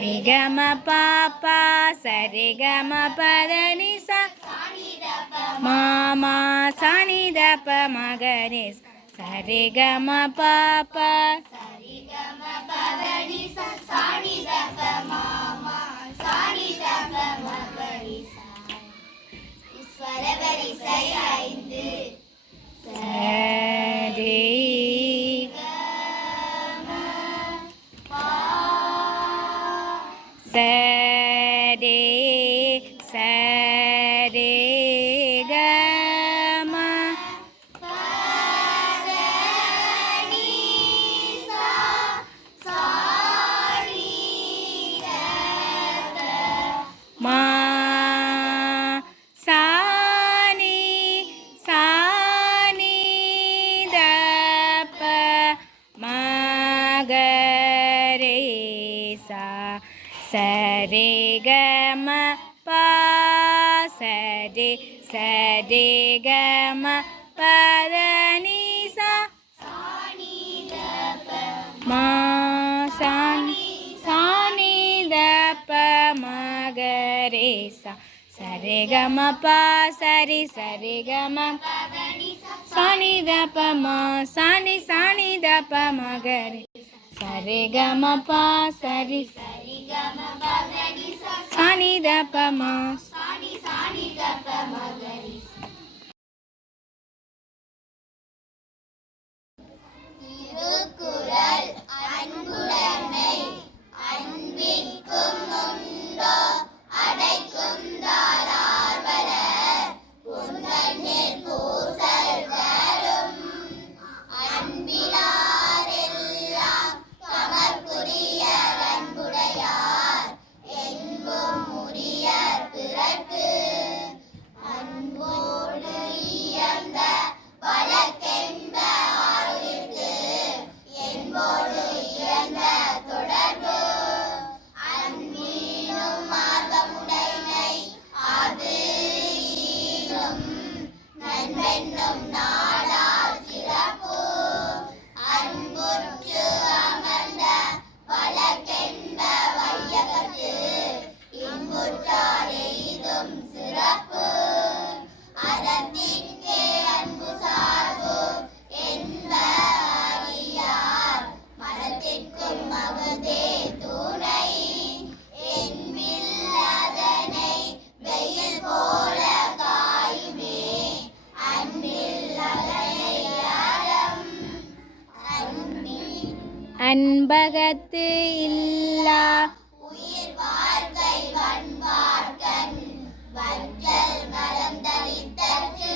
சரிகம பாப்பா சரிகம பதனி சா மாமா சனிதப மகரி சரிகம பாப்பா சரிகம பதனி சனிதப மாமா சனிதப மகரி ஸ்வர வரிசை 5 சரி சரி சரி கம பதனி சா சாரி மா சானி சானி தப மகரே சா சரி கம பா சரி சரி கம பதனி சா மா சானி சானி தப மகரே சா சரி கம பா சரி சரி கம சானி தப மா சானி சானி தப மகரே சரி கம பா சரி சரி கம பதனி சானி தப மா சானி சானி தப மகரே திருக்குறள் அன்புடைமை அன்பிற்கும் உண்டோ அடைக்கும் தாரார்வலர் புந்தன்னிற் பூசல் வரும் அன்பிலாரெல்லாம் தமர்க்குரிய அன்புடையார் என்பும் உரியர் பிறர்க்கு அன்போடு இயந்த வழக்கென்ப ஆறிற்கு என்போடு இயந்த தொடர்பு அன்பினும் மார்க்கமுடைமை அது ஈனும் நண்பென்னும் நாடார் சிறப்பு அன்புற்று அமர்ந்த வழக்கென்ப வையகத்து இன்புற்றார் எய்தும் சிறப்பு அறத்திற்கே அன்பு சார்பு என்ப அறியார் மரத்திற்கும் மகதே துணை என்பில் அதனை வெயில் போல காயுமே அன்பில் அதனை அறம் அன்பகத்து இல்லா உயிர் வாழ்க்கை வன்பார்க்கண் வற்றல் மலம் தளித்தற்று